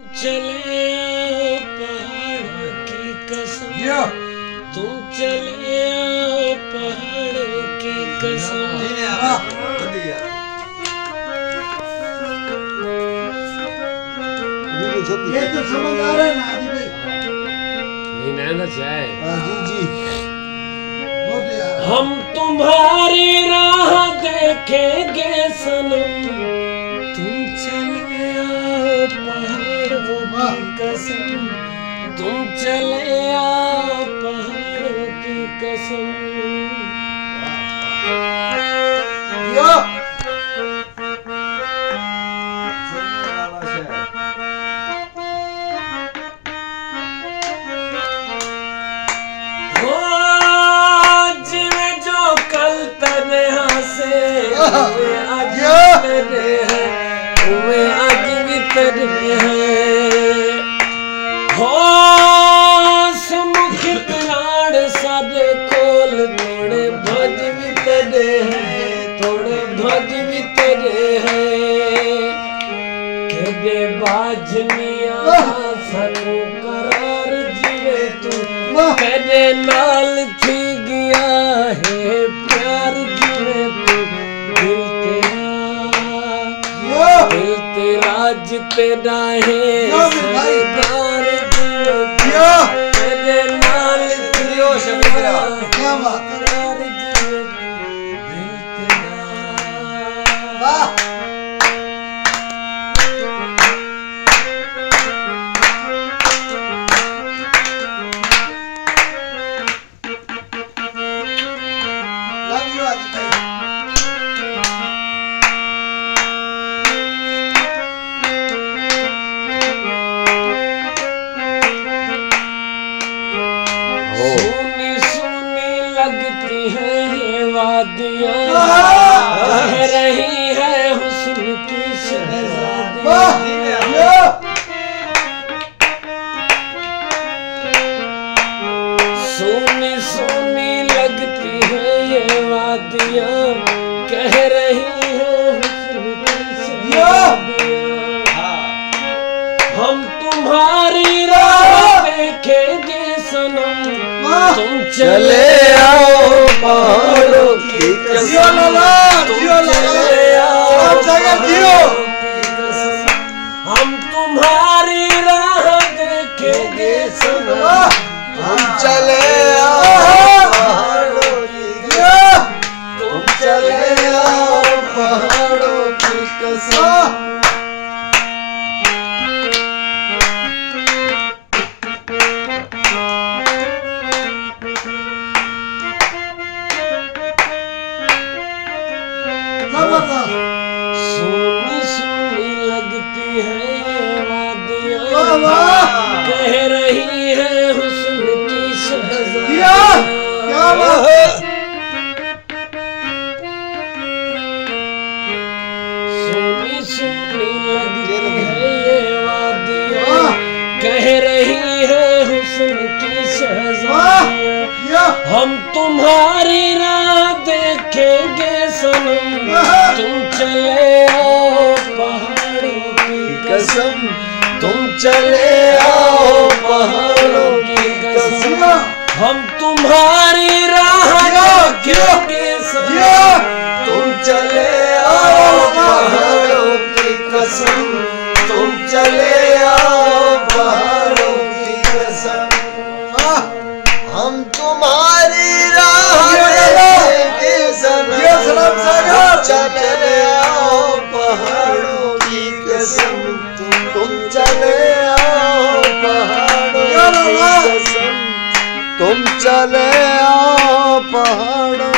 चले आओ पहाड़ों की कसम, तुम चले आओ पहाड़ों की कसम। ये तो समझ आ रहा है ना जी भाई? नहीं ना चाहे जी हम तुम्हारी राह देखेंगे सनम, तुम चले आओ पहाड़ों की कसम, तुम चले आओ पहाड़ों की कसम। समुख प्राण सारे खोल थोड़े भज भी तेरे हैं, थोड़े भज भी तेरे हैं। कहते बाजनिया सनु करार जीवे तू, कहते नाल थी गया है प्यार जीवे तू। दिल तेरा जित तेरा है सरदार तेरे नाल दियो शबीरा। क्या बात करार जीवे दिल तेरा। वाह लगती है ये वादियाँ, कह रही है हुस्न की शहज़ादियाँ। सोनी सोनी लगती है ये वादियाँ, कह रही है हुस्न की शहज़ादियाँ। हम तुम्हारी राह देखेंगे सनम, तुम चले आओ पहाड़ों की कसम, तुम चले आओ पहाड़ों की कसम। हम तुम्हारी राह देखेंगे सनम, तुम चले आओ पहाड़ों की कसम, तुम चले आओ पहाड़ों की कसम। सोनी सोनी लगती है ये वादियाँ, कह रही है हुस्न की शहज़ादियाँ। सोनी सोनी लगती है ये वादियाँ, कह रही है हुस्न की शहज़ादियाँ। हम तुम्हारी राह देखेंगे सनम, तुम चले आओ पहाड़ों की कसम, तुम चले आओ पहाड़ों की कसम। हम तुम्हारी राह देखेंगे सनम, तुम चले आओ पहाड़ों की कसम, तुम चले आओ पहाड़ों की कसम। हम तुम्हारी राह देखेंगे सनम, चले आओ पहाड़ों की कसम, तुम चले आओ पहाड़ों की कसम, तुम चले आओ पहाड़ों